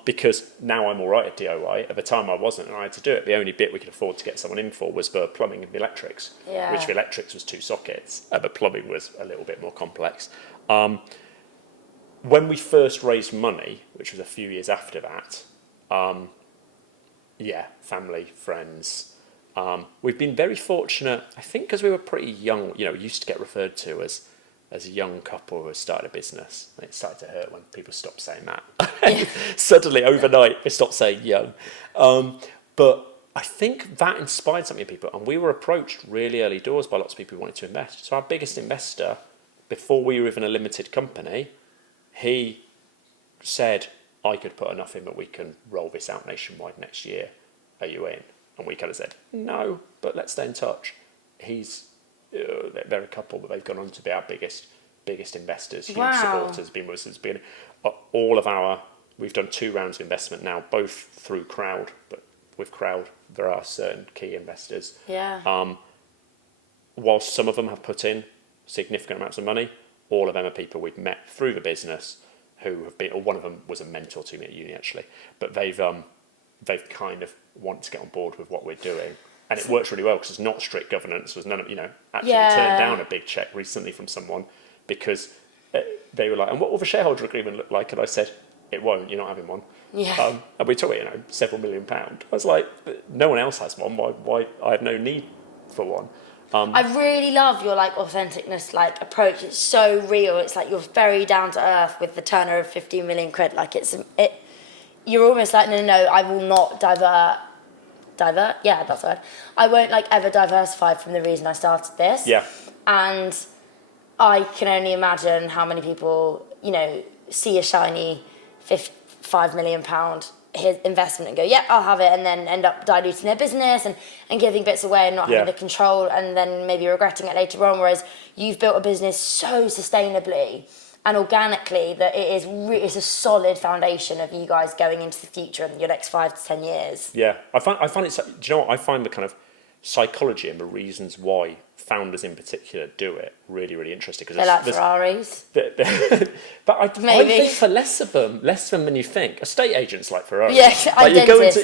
because now I'm all right at DIY. At the time I wasn't, and I had to do it. The only bit we could afford to get someone in for was the plumbing and the electrics, which the electrics was 2 sockets, and the plumbing was a little bit more complex. When we first raised money, which was a few years after that, family, friends. We've been very fortunate, I think, because we were pretty young. We used to get referred to as as a young couple who started a business. And it started to hurt when people stopped saying that. Suddenly, overnight, they stopped saying young. But I think that inspired something in people. And we were approached really early doors by lots of people who wanted to invest. So our biggest investor, before we were even a limited company, he said, I could put enough in that we can roll this out nationwide next year. Are you in? And we kind of said, no, but let's stay in touch. They're a couple, but they've gone on to be our biggest investors, huge supporters, been with us. We've done 2 rounds of investment now, both through crowd, but with crowd, there are certain key investors. Yeah. Whilst some of them have put in significant amounts of money, all of them are people we've met through the business who have been, or one of them was a mentor to me at uni actually, but they've kind of want to get on board with what we're doing. And it works really well because it's not strict governance. There's none of, actually turned down a big check recently from someone because they were like, and what will the shareholder agreement look like? And I said, it won't, you're not having one. Yeah. And we took it, several £1 million. I was like, no one else has one. Why? I have no need for one. I really love your authenticness, approach. It's so real. It's like you're very down to earth with the turner of 15 million quid. You're almost like, no, I will not divert. Yeah, that's the word. I won't ever diversify from the reason I started this. Yeah. And I can only imagine how many people, see a shiny £5 million his investment and go, yeah, I'll have it, and then end up diluting their business and giving bits away and not having the control, and then maybe regretting it later on. Whereas you've built a business so sustainably and organically that it's a solid foundation of you guys going into the future in your next 5 to 10 years. Yeah, I find it. Do you know what? I find the kind of psychology and the reasons why founders in particular do it really, really interesting. They're like Ferraris. But I think for less of them than you think. Estate agents like Ferraris. Yeah, you go into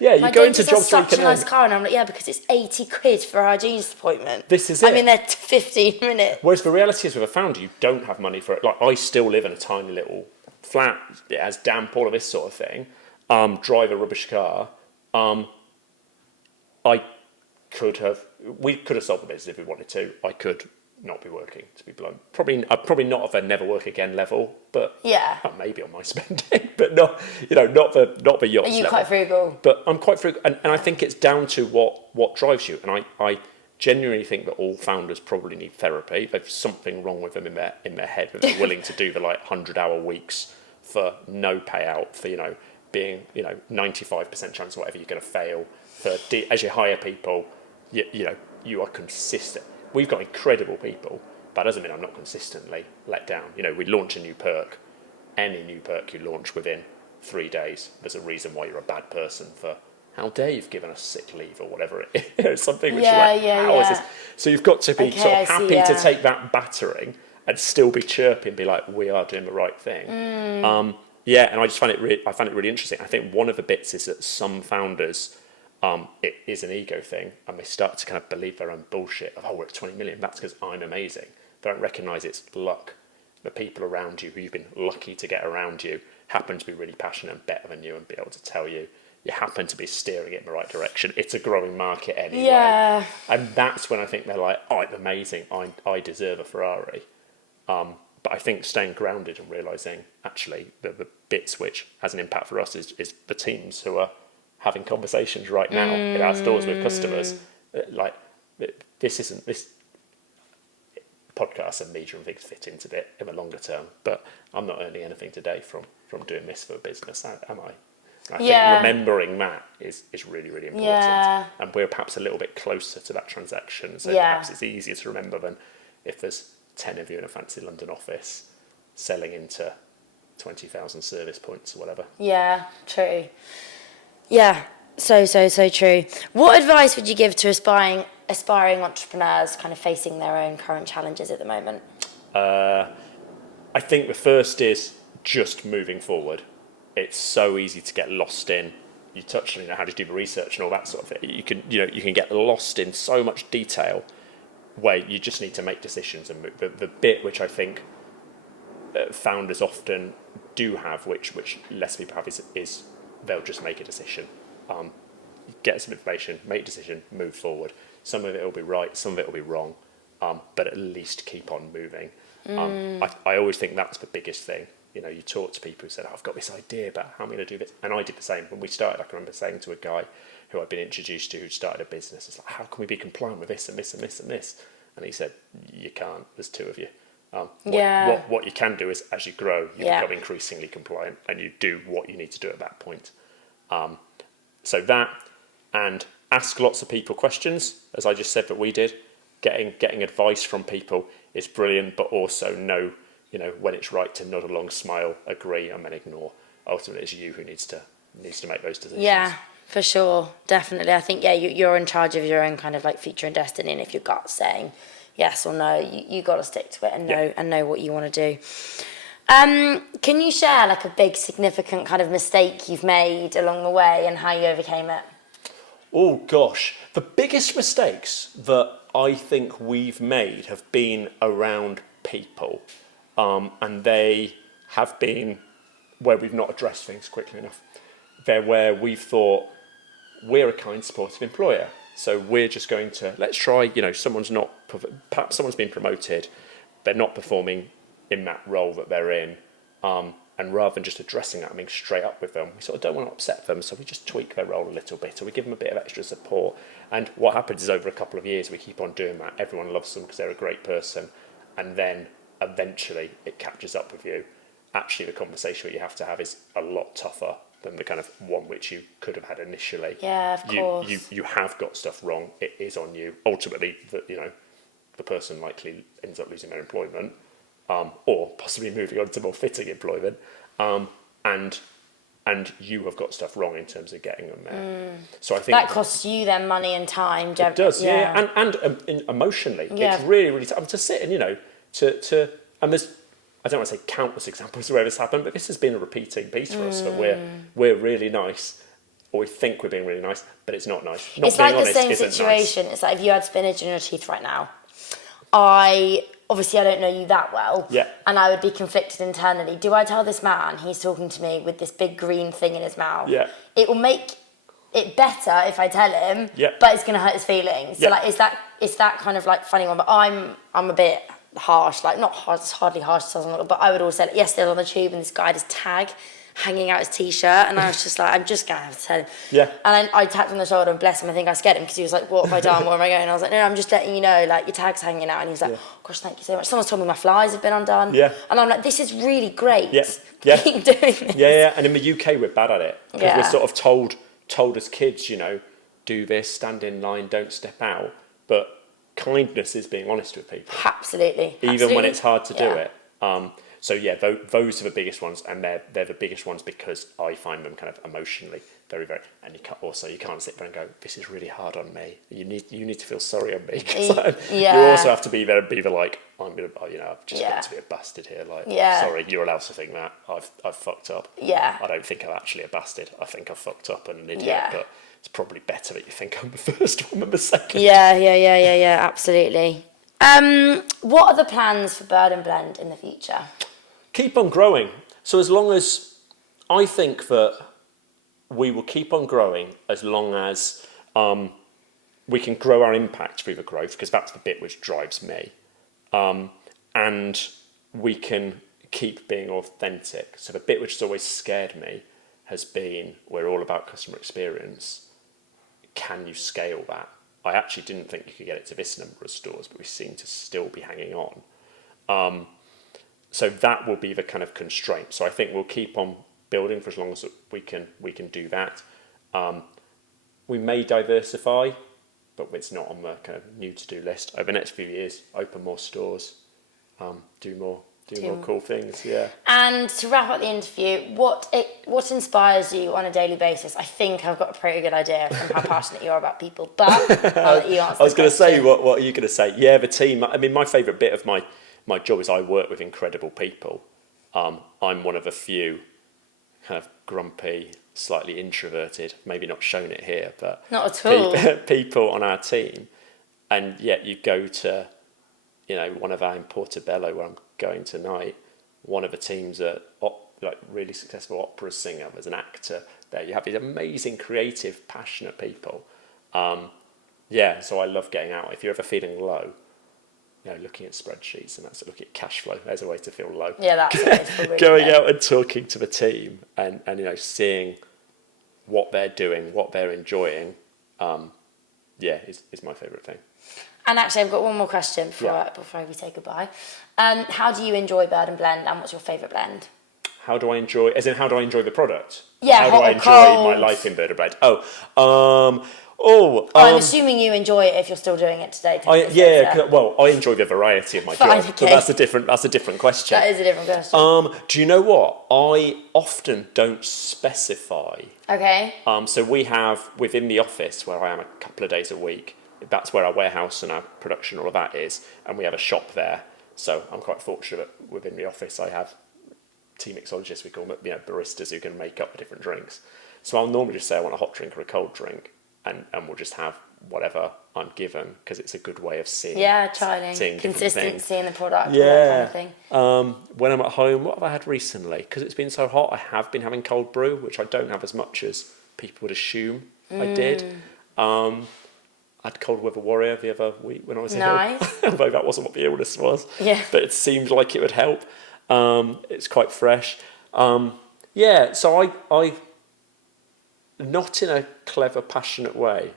you go into jobs where you can such a nice car, and I'm like, yeah, because it's 80 quid for our hygienist appointment. This is it. I mean, they're 15 minutes. Whereas the reality is with a founder, you don't have money for it. I still live in a tiny little flat. It has damp, all of this sort of thing. Drive a rubbish car. We could have sold the business if we wanted to. I could not be working, to be blunt. Probably not of a never work again level, but maybe on my spending, but not not the yachts. Are you level. quite frugal? But I'm quite frugal, and I think it's down to what drives you. And I genuinely think that all founders probably need therapy. There's something wrong with them in their head that they're willing to do the 100-hour weeks for no payout, for being 95% chance whatever you're going to fail. As you hire people, you are consistent. We've got incredible people, but that doesn't mean I'm not consistently let down. We launch a new perk. Any new perk you launch within 3 days, there's a reason why you're a bad person for how dare you've given us sick leave or whatever it is. Something which is this? So you've got to be sort of happy to take that battering and still be chirpy and be like, we are doing the right thing. And I just find it really interesting. I think one of the bits is that some founders, it is an ego thing, and they start to kind of believe their own bullshit of, we're at 20 million, that's because I'm amazing. They don't recognise it's luck. The people around you who you've been lucky to get around you happen to be really passionate and better than you and be able to tell you happen to be steering it in the right direction. It's a growing market anyway. Yeah. And that's when I think they're like, it's amazing, I deserve a Ferrari. But I think staying grounded and realising actually the bits which has an impact for us is the teams who are having conversations right now in our stores with customers. This podcasts and media and things fit into it in the longer term, but I'm not earning anything today from doing this for a business, am I? I think remembering that is really, really important. Yeah. And we're perhaps a little bit closer to that transaction, so perhaps it's easier to remember than if there's 10 of you in a fancy London office selling into 20,000 service points or whatever. Yeah, true. Yeah, so true. What advice would you give to aspiring entrepreneurs kind of facing their own current challenges at the moment? I think the first is just moving forward. It's so easy to get lost in. You touched on how to do the research and all that sort of thing. You can get lost in so much detail where you just need to make decisions and move. The bit which I think founders often do have, which less people have, is they'll just make a decision. Get some information, make a decision, move forward. Some of it will be right, some of it will be wrong, but at least keep on moving. I always think that's the biggest thing. You know, you talk to people who said, I've got this idea, but how am I going to do this? And I did the same. When we started, I can remember saying to a guy who I'd been introduced to who started a business, it's like, how can we be compliant with this and this and this and this? And he said, you can't, there's two of you. What you can do is, as you grow, you become increasingly compliant and you do what you need to do at that point. So that, and ask lots of people questions, as I just said that we did. Getting advice from people is brilliant, but also know, you know, when it's right to nod along, smile, agree, and then ignore. Ultimately, it's you who needs to make those decisions. Yeah, for sure, definitely. I think you're in charge of your own kind of like future and destiny, and if your gut's saying yes or no, you got to stick to it and know what you want to do. Can you share like a big significant kind of mistake you've made along the way and how you overcame it? Oh gosh, the biggest mistakes that I think we've made have been around people, and they have been where we've not addressed things quickly enough. They're where we've thought we're a kind, supportive employer, so we're just going to, let's try, you know, perhaps someone's been promoted, they're not performing in that role that they're in, and rather than just addressing that and being straight up with them, we sort of don't want to upset them, so we just tweak their role a little bit, or we give them a bit of extra support. And what happens is over a couple of years, we keep on doing that. Everyone loves them because they're a great person, and then eventually it catches up with you. Actually, the conversation that you have to have is a lot tougher than the kind of one which you could have had initially. Yeah, of course. You have got stuff wrong. It is on you. Ultimately, the person likely ends up losing their employment, or possibly moving on to more fitting employment, and you have got stuff wrong in terms of getting them there. So I think that costs you then money and time. It does, and emotionally, it's really, really tough to sit and and there's, I don't want to say countless examples where this happened, but this has been a repeating piece for us, that we're really nice, or we think we're being really nice, but it's not nice. Not it's like being the honest same situation. Nice. It's like if you had spinach in your teeth right now, I don't know you that well, and I would be conflicted internally. Do I tell this man he's talking to me with this big green thing in his mouth? Yeah. It will make it better if I tell him, but it's going to hurt his feelings. So like, it's that kind of like funny one. But I'm a bit harsh, like not harsh, it's hardly harsh, but I would also say, like, yesterday I was on the tube and this guy had his tag hanging out his t-shirt, and I was just like, I'm just gonna have to tell him. And then I tapped him on the shoulder and bless him, I think I scared him because he was like, what have I done, where am I going? And I was like, no, I'm just letting you know, like, your tag's hanging out. And he was like, oh gosh, thank you so much. Someone's told me my flies have been undone. And I'm like, this is really great. Keep doing this. And in the UK we're bad at it, because we're sort of told as kids, do this, stand in line, don't step out. But kindness is being honest with people. Absolutely. Even when it's hard to do it. So those are the biggest ones, and they're the biggest ones because I find them kind of emotionally very, very. And you can't sit there and go, this is really hard on me. You need to feel sorry on me. You also have to be there and be the like, I've just got to be a bastard here. Like, sorry, you're allowed to think that I've fucked up. I don't think I'm actually a bastard. I think I've fucked up and an idiot. But it's probably better that you think I'm the first one than the second. Yeah. Absolutely. What are the plans for Bird and Blend in the future? Keep on growing. So as long as, I think that we will keep on growing as long as we can grow our impact through the growth, because that's the bit which drives me. And we can keep being authentic. So the bit which has always scared me has been, we're all about customer experience. Can you scale that? I actually didn't think you could get it to this number of stores, but we seem to still be hanging on. So that will be the kind of constraint. So I think we'll keep on building for as long as we can do that. We may diversify, but it's not on the kind of new to-do list. Over the next few years, open more stores, do more cool things. And to wrap up the interview, what inspires you on a daily basis? I think I've got a pretty good idea from how passionate you are about people, but I'll let you answer. I was going to say, what are you going to say? Yeah, the team. I mean, my favourite bit of my job is I work with incredible people. I'm one of a few kind of grumpy, slightly introverted, maybe not shown it here, but not at all. People on our team, and yet you go to, one of our in Portobello where I'm going tonight. One of the teams are like really successful opera singer. There's an actor there. You have these amazing, creative, passionate people. So I love getting out. If you're ever feeling low, looking at spreadsheets and that's looking at cash flow. There's a way to feel low. Yeah, that's a way to feel really Going low. out and talking to the team and seeing what they're doing, what they're enjoying, is my favourite thing. And actually, I've got one more question before we say goodbye. How do you enjoy Bird and Blend, and what's your favourite blend? How do I enjoy the product? Yeah, how hot do I or enjoy cold? my life in Bird and Blend? I'm assuming you enjoy it if you're still doing it today. I enjoy the variety of my Fine, job. okay. But that's a different question. That is a different question. Do you know what? I often don't specify. Okay. So we have within the office where I am a couple of days a week. That's where our warehouse and our production, all of that is, and we have a shop there. So I'm quite fortunate within the office. I have tea mixologists, we call them, baristas who can make up the different drinks. So I'll normally just say I want a hot drink or a cold drink, and we'll just have whatever I'm given because it's a good way of seeing. Yeah, trying consistency in the product. Yeah. That kind of thing. When I'm at home, what have I had recently? Because it's been so hot, I have been having cold brew, which I don't have as much as people would assume I did. I had Cold Weather Warrior the other week when I was ill. Although that wasn't what the illness was. Yeah. But it seemed like it would help. It's quite fresh. So I not in a clever, passionate way,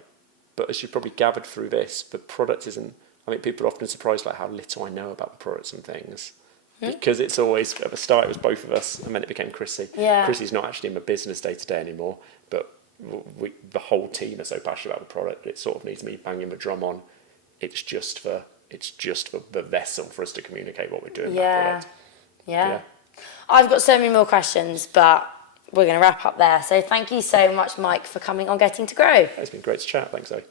but as you probably gathered through this, the product isn't... I mean, people are often surprised like how little I know about the products and things. Because it's always, at the start, it was both of us, and then it became Krisi. Yeah. Krisi's not actually in my business day-to-day anymore, but the whole team are so passionate about the product, it sort of needs me banging the drum on. It's just the vessel for us to communicate what we're doing with that product. Yeah. I've got so many more questions, but we're going to wrap up there. So thank you so much, Mike, for coming on Getting to Grow. It's been great to chat. Thanks, Zoe.